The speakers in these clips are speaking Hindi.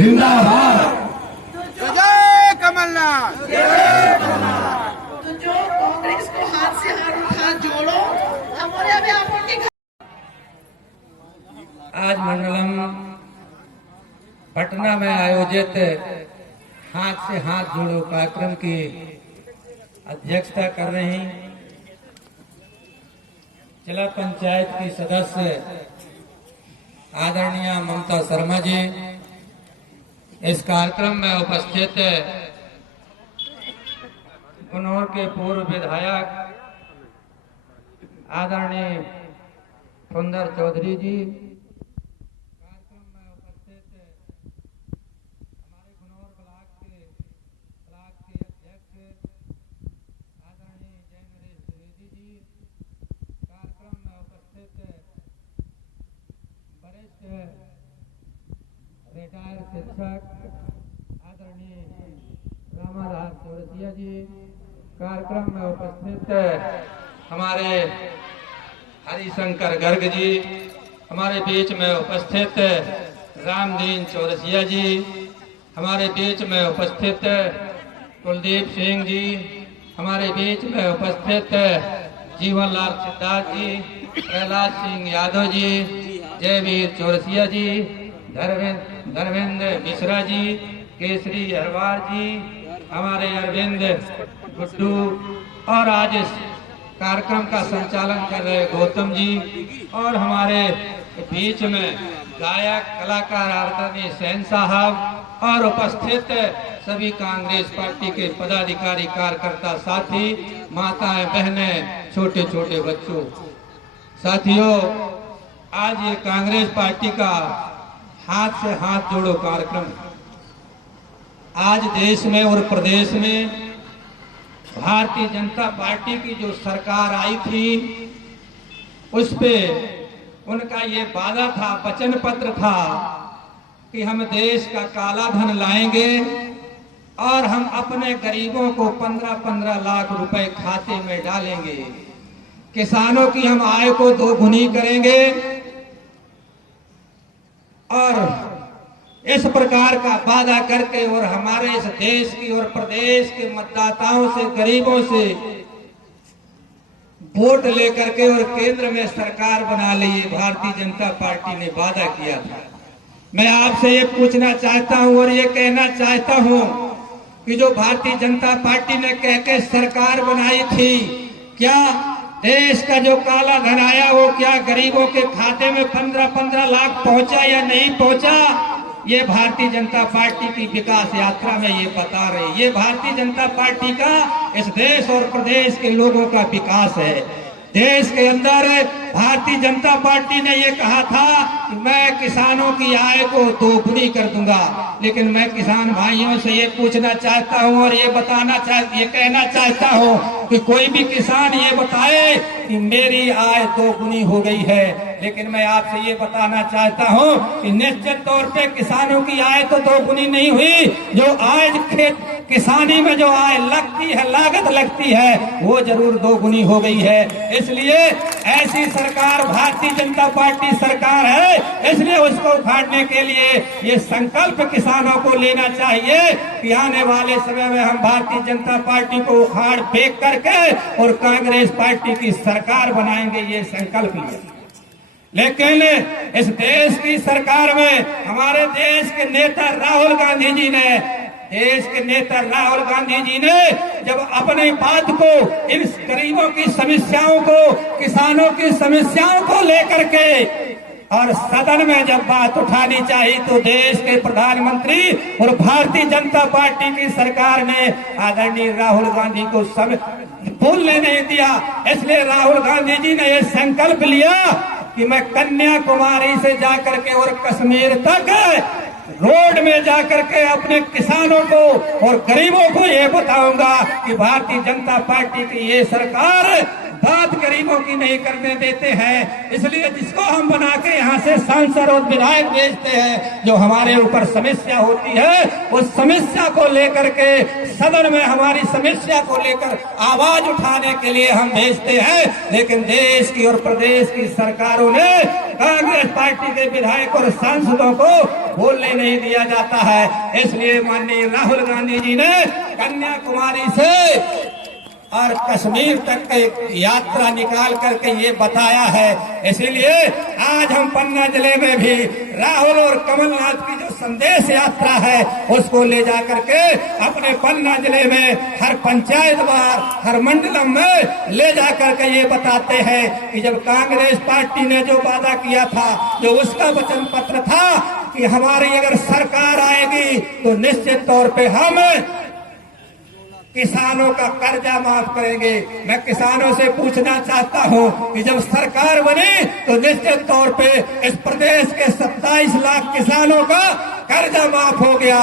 जिंदाबाद। जय कमलनाथ। तो जो कांग्रेस को हाथ से हाथ जोड़ो, हमारे अभी आप उनके आज मंडलम पटना में आयोजित हाथ से हाथ जोड़ो कार्यक्रम की अध्यक्षता कर रही जिला पंचायत की सदस्य आदरणीय ममता शर्मा जी, इस कार्यक्रम में उपस्थित गुनौर के पूर्व विधायक आदरणीय सुंदर चौधरी जी, कार्यक्रम में उपस्थित हमारे गुनौर ब्लॉक के अध्यक्ष आदरणीय जय नरेश द्विवेदी जी, कार्यक्रम में उपस्थित वरिष्ठ रिटायर्ड शिक्षक आदरणीय रामाधार चौरसिया जी, कार्यक्रम में उपस्थित हमारे हरिशंकर गर्ग जी, हमारे बीच में उपस्थित रामदीन चौरसिया जी, हमारे बीच में उपस्थित कुलदीप सिंह जी, हमारे बीच में उपस्थित जीवनलाल सिद्धार्थ जी, प्रहलाद सिंह यादव जी, जयवीर चौरसिया जी, धर्मेंद्र मिश्रा जी, केसरी अहरवार जी, हमारे अरविंद गुड्डू और आज इस कार्यक्रम का संचालन कर रहे गौतम जी और हमारे बीच में गायक कलाकार आदरणीय सैन साहब और उपस्थित सभी कांग्रेस पार्टी के पदाधिकारी कार्यकर्ता साथी, माताएं बहनें, छोटे छोटे बच्चों, साथियों, आज ये कांग्रेस पार्टी का हाथ से हाथ जोड़ो कार्यक्रम आज देश में और प्रदेश में भारतीय जनता पार्टी की जो सरकार आई थी उस पे उनका ये वादा था, वचन पत्र था कि हम देश का काला धन लाएंगे और हम अपने गरीबों को 15-15 लाख रुपए खाते में डालेंगे, किसानों की हम आय को दोगुनी करेंगे और इस प्रकार का वादा करके और हमारे इस देश की और प्रदेश के मतदाताओं से, गरीबों से वोट लेकर के और केंद्र में सरकार बना ली, भारतीय जनता पार्टी ने वादा किया था। मैं आपसे ये पूछना चाहता हूं और ये कहना चाहता हूं कि जो भारतीय जनता पार्टी ने कह के सरकार बनाई थी, क्या देश का जो काला धन आया वो क्या गरीबों के खाते में 15-15 लाख पहुंचा या नहीं पहुंचा? ये भारतीय जनता पार्टी की विकास यात्रा में ये बता रही, ये भारतीय जनता पार्टी का इस देश और प्रदेश के लोगों का विकास है। देश के अंदर भारतीय जनता पार्टी ने ये कहा था कि मैं किसानों की आय को दोगुनी कर दूंगा, लेकिन मैं किसान भाइयों से ये पूछना चाहता हूं और ये कहना चाहता हूं कि कोई भी किसान ये बताए कि मेरी आय दोगुनी हो गई है, लेकिन मैं आपसे ये बताना चाहता हूं कि निश्चित तौर पे किसानों की आय तो दोगुनी नहीं हुई, जो आज किसानी में जो आय लगती है, लागत लगती है, वो जरूर दोगुनी हो गई है। इसलिए ऐसी सरकार भारतीय जनता पार्टी सरकार है, इसलिए उसको उखाड़ने के लिए ये संकल्प किसानों को लेना चाहिए कि आने वाले समय में हम भारतीय जनता पार्टी को उखाड़ फेंक करके और कांग्रेस पार्टी की सरकार बनाएंगे, ये संकल्प लिया। लेकिन इस देश की सरकार में हमारे देश के नेता राहुल गांधी जी ने जब अपनी बात को, इन गरीबों की समस्याओं को, किसानों की समस्याओं को लेकर के और सदन में जब बात उठानी चाहिए तो देश के प्रधानमंत्री और भारतीय जनता पार्टी की सरकार ने आदरणीय राहुल गांधी को बोलने नहीं दिया। इसलिए राहुल गांधी जी ने यह संकल्प लिया कि मैं कन्याकुमारी से जाकर के और कश्मीर तक रोड में जाकर के अपने किसानों को और गरीबों को ये बताऊंगा कि भारतीय जनता पार्टी की ये सरकार बात गरीबों की नहीं करने देते हैं। इसलिए जिसको हम बना के यहाँ से सांसद और विधायक भेजते हैं, जो हमारे ऊपर समस्या होती है उस समस्या को लेकर के सदन में हमारी समस्या को लेकर आवाज उठाने के लिए हम भेजते हैं। लेकिन देश की और प्रदेश की सरकारों ने कांग्रेस पार्टी के विधायक और सांसदों को बोलने नहीं दिया जाता है। इसलिए माननीय राहुल गांधी जी ने कन्याकुमारी से और कश्मीर तक की यात्रा निकाल करके ये बताया है। इसीलिए आज हम पन्ना जिले में भी राहुल और कमलनाथ की जो संदेश यात्रा है उसको ले जा करके अपने पन्ना जिले में हर पंचायत बार हर मंडलम में ले जा करके ये बताते हैं कि जब कांग्रेस पार्टी ने जो वादा किया था, जो उसका वचन पत्र था कि हमारी अगर सरकार आएगी तो निश्चित तौर पे हम किसानों का कर्जा माफ करेंगे। मैं किसानों से पूछना चाहता हूं कि जब सरकार बनी तो निश्चित तौर पे इस प्रदेश के 27 लाख किसानों का कर्जा माफ हो गया।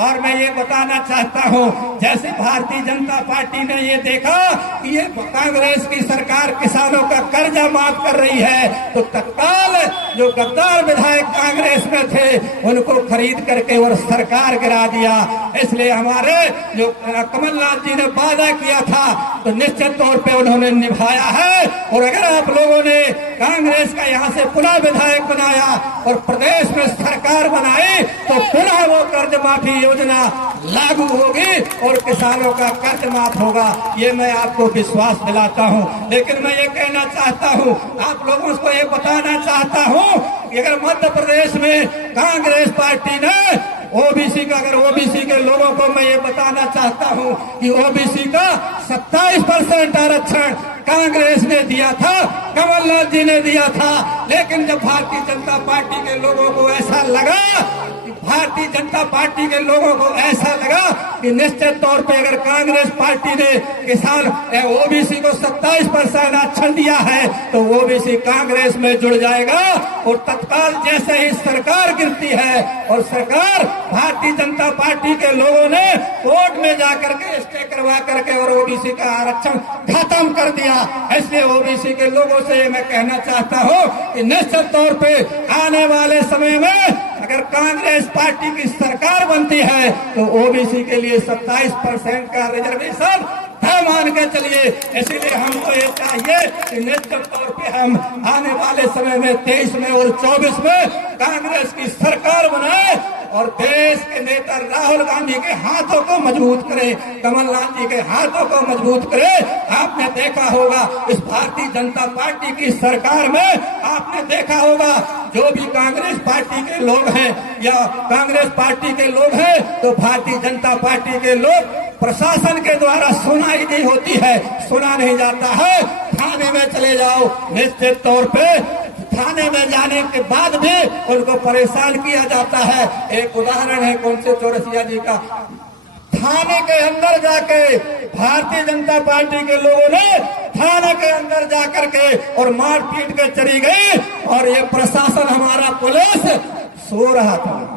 और मैं ये बताना चाहता हूं, जैसे भारतीय जनता पार्टी ने ये देखा कि ये कांग्रेस की सरकार किसानों का कर्जा माफ कर रही है, तो तत्काल जो गद्दार विधायक कांग्रेस में थे उनको खरीद करके और सरकार गिरा दिया। इसलिए हमारे जो कमलनाथ जी ने वादा किया था तो निश्चित तौर पे उन्होंने निभाया है। और अगर आप लोगों ने कांग्रेस का यहाँ से पुनः विधायक बनाया और प्रदेश में सरकार बनाई तो पुनः वो कर्ज माफी योजना लागू होगी और किसानों का कर्ज माफ होगा, ये मैं आपको विश्वास दिलाता हूँ। लेकिन मैं ये कहना चाहता हूँ, आप लोगों को ये बताना चाहता हूँ कि अगर मध्य प्रदेश में कांग्रेस पार्टी ने ओबीसी का, अगर ओबीसी के लोगों को मैं ये बताना चाहता हूँ कि ओबीसी का 27% आरक्षण कांग्रेस ने दिया था, कमलनाथ जी ने दिया था। लेकिन जब भारतीय जनता पार्टी के लोगों को ऐसा लगा, भारतीय जनता पार्टी के लोगों को ऐसा लगा कि निश्चित तौर पे अगर कांग्रेस पार्टी ने किसान ओबीसी को 27% आरक्षण दिया है तो ओबीसी कांग्रेस में जुड़ जाएगा। और तत्काल जैसे ही सरकार गिरती है और सरकार भारतीय जनता पार्टी के लोगों ने कोर्ट में जाकर के स्टे करवा करके और ओबीसी का आरक्षण खत्म कर दिया। इसलिए ओबीसी के लोगों से मैं कहना चाहता हूँ कि निश्चित तौर पे आने वाले समय में अगर कांग्रेस पार्टी की सरकार बनती है तो ओबीसी के लिए 27% का रिजर्वेशन तय मान के चलिए। इसीलिए हमको ये चाहिए कि निश्चित तौर पे हम आने वाले समय में 23 में और 24 में कांग्रेस की सरकार बनाए और देश के नेता राहुल गांधी के हाथों को मजबूत करे, कमलनाथ जी के हाथों को मजबूत करे। आपने देखा होगा इस भारतीय जनता पार्टी की सरकार में, आपने देखा होगा जो भी कांग्रेस पार्टी के लोग हैं या कांग्रेस पार्टी के लोग हैं तो भारतीय जनता पार्टी के लोग प्रशासन के द्वारा सुनाई नहीं होती है, सुना नहीं जाता है। थाने में चले जाओ, निश्चित तौर पे थाने में जाने के बाद भी उनको परेशान किया जाता है। एक उदाहरण है कौन से चौरसिया जी का, थाने के अंदर जाके भारतीय जनता पार्टी के लोगों ने थाने के अंदर जाकर के और मार पीट के चली गई और ये प्रशासन हमारा पुलिस सो रहा था।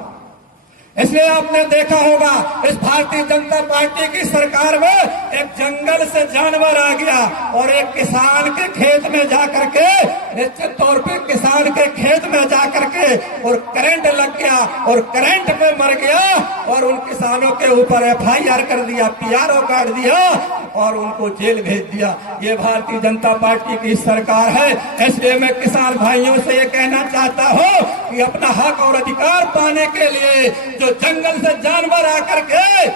इसलिए आपने देखा होगा इस भारतीय जनता पार्टी की सरकार में एक जंगल से जानवर आ गया और एक किसान के खेत में जाकर के, निश्चित तौर पे किसान के खेत में जाकर के और करंट लग गया और करंट पे मर गया और उन किसानों के ऊपर FIR कर दिया, PRO काट दिया और उनको जेल भेज दिया। ये भारतीय जनता पार्टी की सरकार है। इसलिए मैं किसान भाइयों से ये कहना चाहता हूँ कि अपना हक और अधिकार पाने के लिए जो जंगल से जानवर आकर के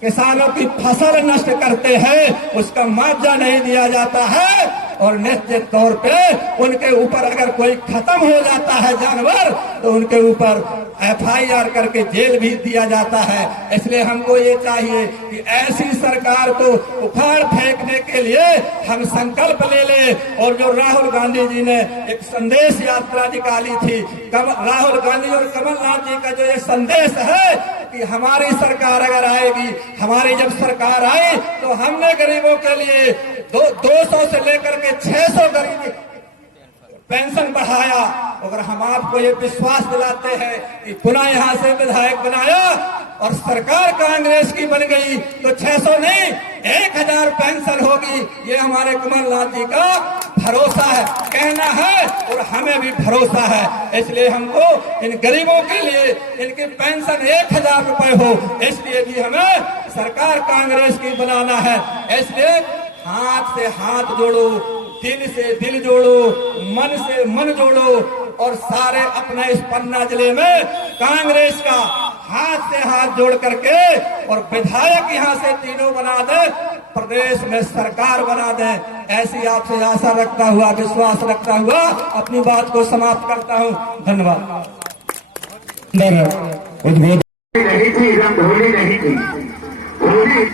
किसानों की फसल नष्ट करते हैं उसका मुआवजा नहीं दिया जाता है और निश्चित तौर पे उनके ऊपर अगर कोई खत्म हो जाता है जानवर तो उनके ऊपर FIR करके जेल भी दिया जाता है। इसलिए हमको ये चाहिए कि ऐसी सरकार को उखाड़ फेंकने के लिए हम संकल्प ले ले। और जो राहुल गांधी जी ने एक संदेश यात्रा निकाली थी, राहुल गांधी और कमलनाथ जी का जो ये संदेश है कि हमारी सरकार अगर आएगी, हमारी जब सरकार आई तो हमने गरीबों के लिए 200 से लेकर के 600 गरीबी पेंशन बढ़ाया। अगर हम आपको ये विश्वास दिलाते हैं कि पुनः यहाँ से विधायक बनाया और सरकार कांग्रेस की बन गई तो 600 नहीं 1000 पेंशन होगी, ये हमारे कमलनाथ जी का भरोसा है, कहना है और हमें भी भरोसा है। इसलिए हमको इन गरीबों के लिए इनकी पेंशन 1000 रुपए हो, इसलिए भी हमें सरकार कांग्रेस की बनाना है। इसलिए हाथ से हाथ जोड़ो, दिल से दिल जोड़ो, मन से मन जोड़ो, और सारे अपने इस पन्ना जिले में कांग्रेस का हाथ से हाथ जोड़ करके और विधायक यहाँ से तीनों बना दे, प्रदेश में सरकार बना दे। ऐसी आपसे आशा रखता हुआ, विश्वास रखता हुआ अपनी बात को समाप्त करता हूँ। धन्यवाद। नहीं थी, रंगोली नहीं थी, होली